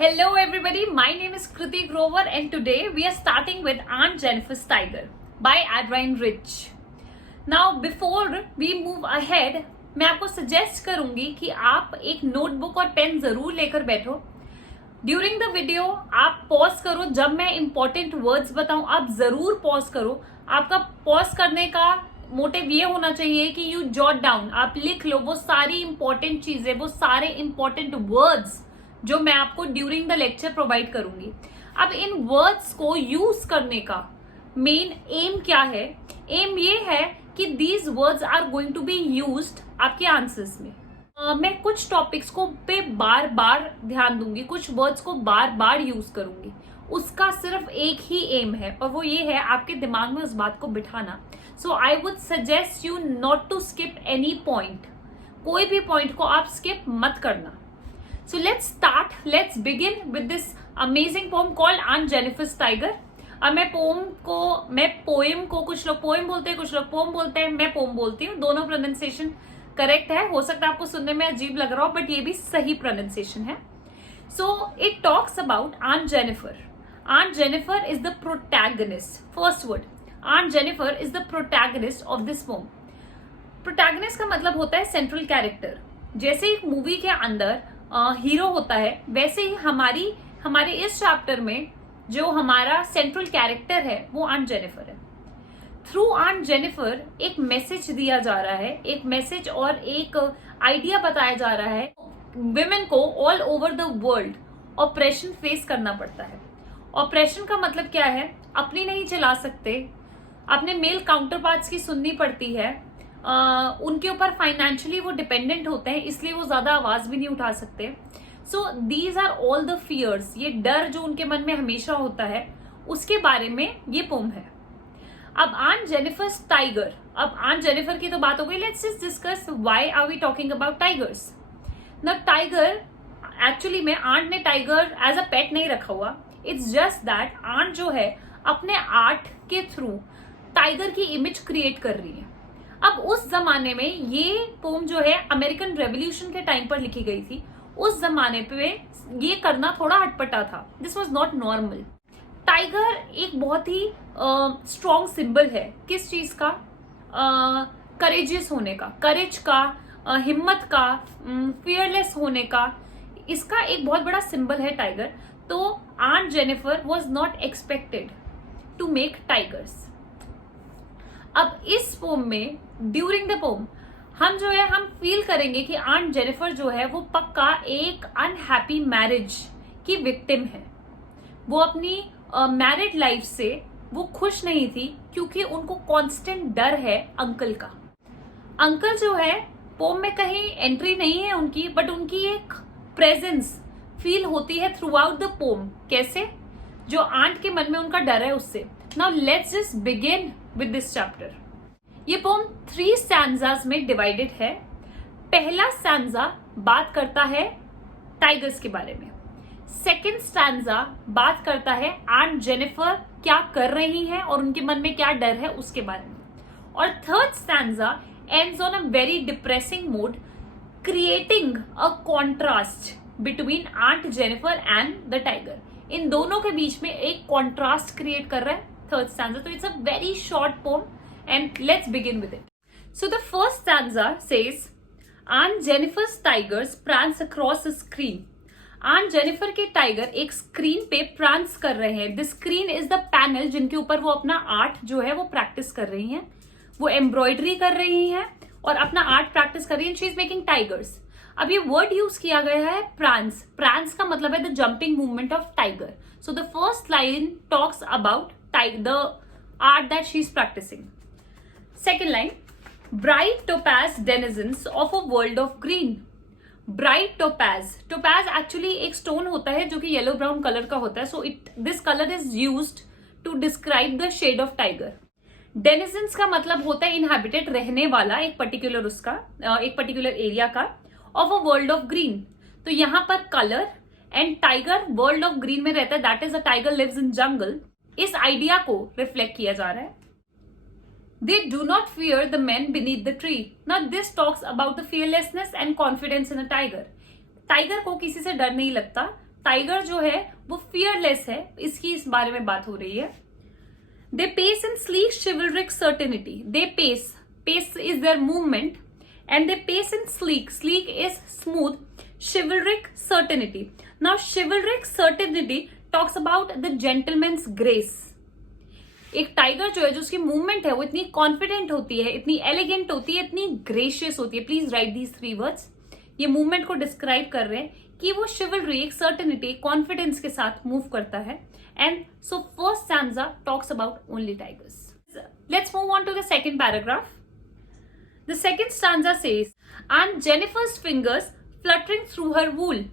Hello everybody, my name is Kriti Grover and today we are starting with Aunt Jennifer's Tiger by Adrienne Rich. Now before we move ahead, मैं आपको suggest करूंगी कि आप एक notebook और pen जरूर लेकर बैठो. ड्यूरिंग द वीडियो आप पॉज करो. जब मैं इंपॉर्टेंट वर्ड्स बताऊं आप जरूर पॉज करो. आपका पॉज करने का मोटिव ये होना चाहिए कि यू जॉट डाउन, आप लिख लो वो सारी इंपॉर्टेंट चीजें, वो सारे इंपॉर्टेंट वर्ड्स जो मैं आपको ड्यूरिंग द लेक्चर प्रोवाइड करूंगी. अब इन वर्ड्स को यूज करने का मेन एम क्या है? एम ये है कि these words are going to be used आपके आंसर्स में. मैं कुछ टॉपिक्स को पे बार बार ध्यान दूंगी, कुछ वर्ड्स को बार बार यूज करूंगी. उसका सिर्फ एक ही एम है और वो ये है आपके दिमाग में उस बात को बिठाना. So I would suggest you not to skip any point. कोई भी पॉइंट को आप स्किप मत करना. So let's start. Let's begin with this amazing poem called Aunt Jennifer's Tiger. अब मैं पोएम को कुछ लोग पोएम बोलते हैं, कुछ लोग पोम बोलते हैं, मैं पोम बोलती हूँ. दोनों प्रोनाउंसिएशन करेक्ट है. हो सकता है आपको सुनने में अजीब लग रहा हो बट ये भी सही प्रोनाउंसिएशन है. So it talks about Aunt Jennifer. Aunt Jennifer is the protagonist. First word. Aunt Jennifer is the protagonist of this poem. Protagonist का मतलब होता है सेंट्रल कैरेक्टर. जैसे एक मूवी के अंदर हीरो होता है वैसे ही हमारे इस चैप्टर में जो हमारा सेंट्रल कैरेक्टर है वो आंट जेनिफर है. थ्रू आंट जेनिफर एक मैसेज दिया जा रहा है, एक मैसेज और एक आइडिया बताया जा रहा है. विमेन को all over the world operation face करना पड़ता है. ऑपरेशन का मतलब क्या है? अपनी नहीं चला सकते, अपने मेल काउंटर पार्ट्स की सुननी पड़ती है. उनके ऊपर फाइनेंशियली वो डिपेंडेंट होते हैं, इसलिए वो ज्यादा आवाज भी नहीं उठा सकते. So these are all the fears. ये डर जो उनके मन में हमेशा होता है उसके बारे में ये पोम है. अब आंट जेनिफर्स टाइगर. अब आंट जेनिफर की तो बात हो गई. Let's just discuss why are we talking about tigers. न टाइगर एक्चुअली में आंट ने टाइगर एज अ पेट नहीं रखा हुआ. इट्स जस्ट दैट आंट जो है अपने आर्ट के थ्रू टाइगर की इमेज क्रिएट कर रही है. अब उस जमाने में ये पोम जो है अमेरिकन रेवोल्यूशन के टाइम पर लिखी गई थी. उस जमाने पे ये करना थोड़ा अटपटा था. This was not normal. Tiger एक बहुत ही स्ट्रॉन्ग सिंबल है. किस चीज का? करेजियस होने का, करेज का, हिम्मत का, फियरलेस होने का. इसका एक बहुत बड़ा सिंबल है टाइगर. तो aunt Jennifer was not expected to make tigers. अब इस पोम में ड्यूरिंग द पोम हम फील करेंगे कि आंट जेनिफर जो है वो पक्का एक अनहैप्पी मैरिज की विक्टिम है. वो अपनी मैरिड लाइफ से वो खुश नहीं थी क्योंकि उनको कांस्टेंट डर है अंकल का. अंकल जो है पोम में कहीं एंट्री नहीं है उनकी, बट उनकी एक प्रेजेंस फील होती है थ्रू आउट द पोम. कैसे? जो आंट के मन में उनका डर है उससे. Now let's just begin with this chapter. ये पोम 3 स्टैंजास में डिवाइडेड है. पहला स्टैंजा बात करता है टाइगर्स के बारे में. सेकेंड स्टैंजा बात करता है आंट जेनिफर क्या कर रही हैं और उनके मन में क्या डर है उसके बारे में. और third stanza ends on a very depressing mood, creating a contrast between aunt Jennifer and the tiger. इन दोनों के बीच में एक कॉन्ट्रास्ट क्रिएट कर रहा है थर्ड स्टैंजा. तो it's a very short poem and let's begin with it. So the first stanza says, Aunt Jennifer's tigers prance across a screen. Aunt Jennifer के टाइगर एक स्क्रीन पे प्रांस कर रहे हैं. The screen is the panel जिनके ऊपर वो अपना आर्ट जो है वो प्रैक्टिस कर रही हैं. वो एम्ब्रॉयडरी कर रही हैं और अपना आर्ट प्रैक्टिस कर रही हैं. She is making tigers. अब ये वर्ड यूज किया गया है प्रांस. प्रांस का मतलब है the jumping movement of tiger. So the first line talks about the art that she is practising. Second line, bright topaz denizens of a world of green. Bright topaz. Topaz actually एक stone होता है जो कि yellow brown colour का होता है. So this color is used to describe the shade of tiger. Denizens का मतलब होता है inhabited, रहने वाला, एक पर्टिकुलर एरिया का. Of a world of green. तो यहाँ पर colour and tiger world of green में रहता है. That is a tiger lives in jungle. इस आइडिया को रिफ्लेक्ट किया जा रहा है. They do not fear the men beneath the tree. Now this talks about the fearlessness and confidence in a tiger. Tiger को किसी से डर नहीं लगता. टाइगर जो है वो फियरलेस है, इसकी इस बारे में बात हो रही है. They pace in sleek chivalric certainty. They pace is their movement and they pace in sleek is smooth, chivalric certainty. Now chivalric certainty talks about the gentleman's grace. एक टाइगर जो है, जो उसकी मूवमेंट है वो इतनी कॉन्फिडेंट होती है, इतनी एलिगेंट होती है, इतनी ग्रेशियस होती है. Please right these 3 words. ये मूवमेंट को डिस्क्राइब कर रहे हैं कि वो शिवलरी, एक सर्टेनिटी, कॉन्फिडेंस के साथ मूव करता है. And so first stanza talks about only tigers. Let's move on to the second paragraph. The second stanza says, aunt Jennifer's fingers fluttering through her wool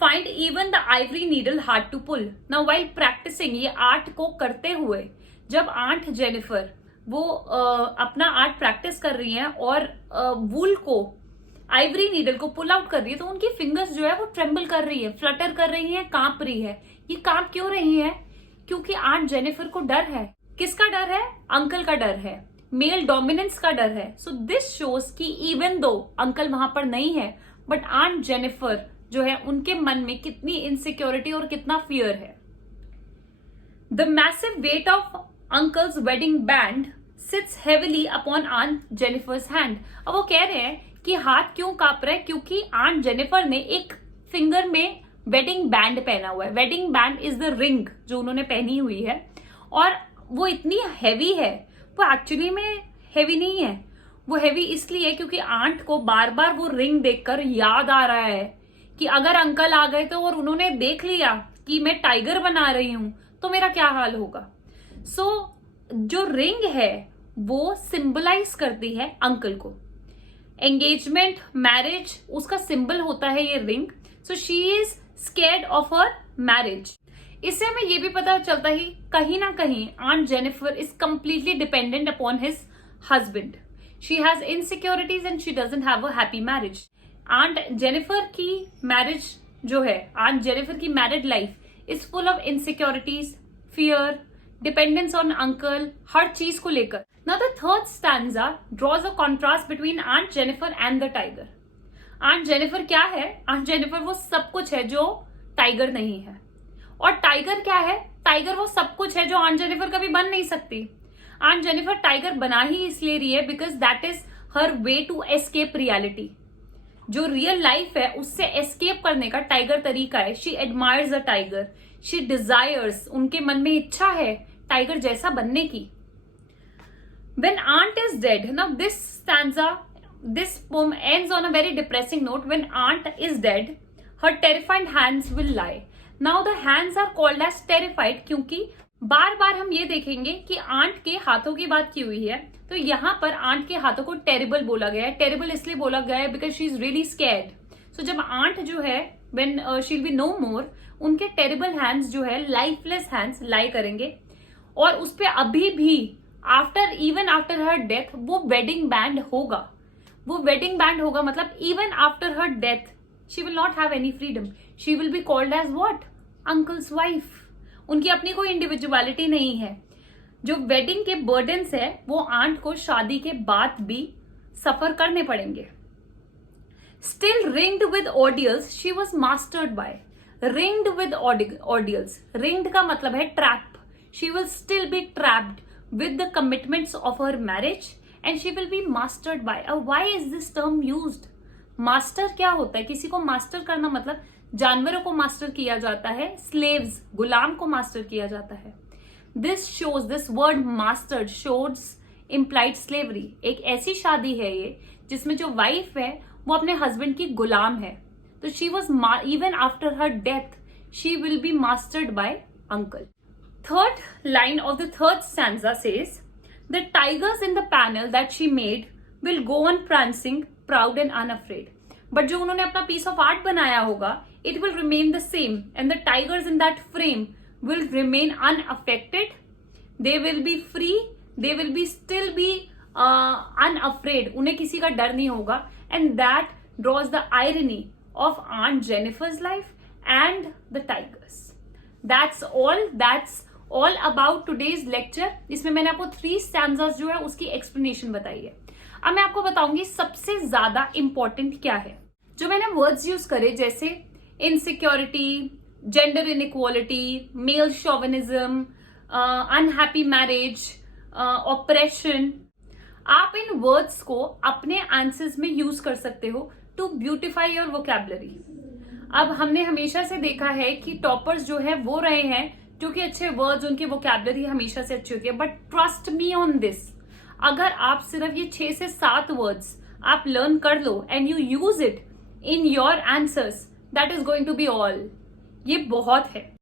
find even the ivory needle hard to pull. Now while practicing, ये art को करते हुए जब aunt Jennifer वो अपना art practice कर रही हैं और वूल को, आइवरी नीडल को पुल आउट कर रही है, तो उनकी फिंगर्स जो है वो ट्रेम्बल कर रही है, फ्लटर कर रही है, कांप रही है. ये कांप क्यों रही है? क्योंकि आंट जेनिफर को डर है. किसका डर है? अंकल का डर है, मेल डोमिनेंस का डर है. सो दिस शोज कि इवन दो अंकल वहां पर नहीं है, बट आंट जेनिफर जो है उनके मन में कितनी इनसिक्योरिटी और कितना फियर है. The massive weight of uncle's wedding band sits heavily upon aunt Jennifer's hand. अब वो कह रहे हैं कि हाथ क्यों कांप रहा है? क्योंकि आंट जेनिफर ने एक फिंगर में वेडिंग बैंड पहना हुआ है. Wedding band is the ring जो उन्होंने पहनी हुई है, और वो इतनी हैवी है. वो एक्चुअली में हैवी नहीं है, वो हैवी इसलिए क्योंकि आंट को बार बार वो रिंग देखकर याद आ रहा है कि अगर अंकल आ गए तो और उन्होंने देख लिया कि मैं टाइगर बना रही हूं तो मेरा क्या हाल होगा. सो जो रिंग है वो सिंबलाइज करती है अंकल को. एंगेजमेंट, मैरिज, उसका सिंबल होता है ये ring. So she is scared of her marriage. इससे हमें ये भी पता चलता है कहीं ना कहीं aunt Jennifer is completely dependent upon his husband. She has insecurities and she doesn't have a happy marriage. Aunt Jennifer की मैरिज जो है, आंट जेनिफर की married life is full of insecurities, fear, dependence on uncle, हर चीज को लेकर. Now the third stanza draws a contrast between aunt Jennifer and the tiger. Aunt Jennifer क्या है? आंट जेनिफर वो सब कुछ है जो टाइगर नहीं है. और टाइगर क्या है? टाइगर वो सब कुछ है जो आंट जेनिफर कभी बन नहीं सकती. आंट जेनिफर टाइगर बना ही इसलिए रही है because that is her way to escape reality. जो रियल लाइफ है उससे एस्केप करने का टाइगर तरीका है. She admires a tiger, she desires, उनके मन में इच्छा है टाइगर जैसा बनने की. When aunt is dead, now this stanza, this poem ends on a very depressing note. When aunt is dead, her terrified hands will lie. Now the hands are called as terrified क्योंकि बार बार हम ये देखेंगे कि aunt के हाथों की बात की हुई है, तो यहाँ पर आंट के हाथों को टेरिबल बोला गया है. टेरिबल इसलिए बोला गया है because she is really scared. So जब आंट जो है when she will be no more, उनके टेरिबल हैंड्स जो है, लाइफलेस हैंड्स लाई करेंगे, और उस पर अभी भी इवन आफ्टर हर डेथ वो वेडिंग बैंड होगा. वो वेडिंग बैंड होगा मतलब even after her death she will not have any freedom. She will be called as what? Uncle's wife. उनकी अपनी कोई इंडिविजुअलिटी नहीं है. जो वेडिंग के बर्डन्स है वो आंट को शादी के बाद भी सफर करने पड़ेंगे. Still ringed with ordeals she was mastered by. Ringed with ordeals, ringed का मतलब है trap. She will still be trapped with the commitments of her marriage and she will be mastered by. Why is this term used? Master क्या होता है? किसी को master करना मतलब जानवरों को मास्टर किया जाता है, slaves, गुलाम को मास्टर किया जाता है. This word mastered shows implied slavery. एक ऐसी शादी है ये जिसमें जो वाइफ है वो अपने हस्बैंड की गुलाम है. तो she was even after her death she will be mastered by uncle. Third line of the third stanza says, the tigers in the panel that she made will go on prancing, proud and unafraid. But जो उन्होंने अपना piece of art बनाया होगा, it will remain the same, and the tigers in that frame will remain unaffected. They will be free. They will be still be unafraid. उन्हें किसी का डर नहीं होगा, and that draws the irony of Aunt Jennifer's life and the tigers. That's all about today's lecture. इसमें मैंने आपको 3 stanzas जो है उसकी एक्सप्लेनेशन बताई है. अब मैं आपको बताऊंगी सबसे ज्यादा इंपॉर्टेंट क्या है. जो मैंने वर्ड्स यूज करे जैसे insecurity, gender inequality, male chauvinism, unhappy marriage, operation. आप इन वर्ड्स को अपने आंसर्स में यूज कर सकते हो टू ब्यूटिफाई योर वोकैबुलरी। अब हमने हमेशा से देखा है कि टॉपर्स जो है वो रहे हैं क्योंकि अच्छे वर्ड्स, उनकी वोकैबुलरी हमेशा से अच्छी होती है। But trust me on this, अगर आप सिर्फ ये 6 से 7 वर्ड्स आप लर्न कर लो and you use it in your answers, that is going to be all. ये बहुत है।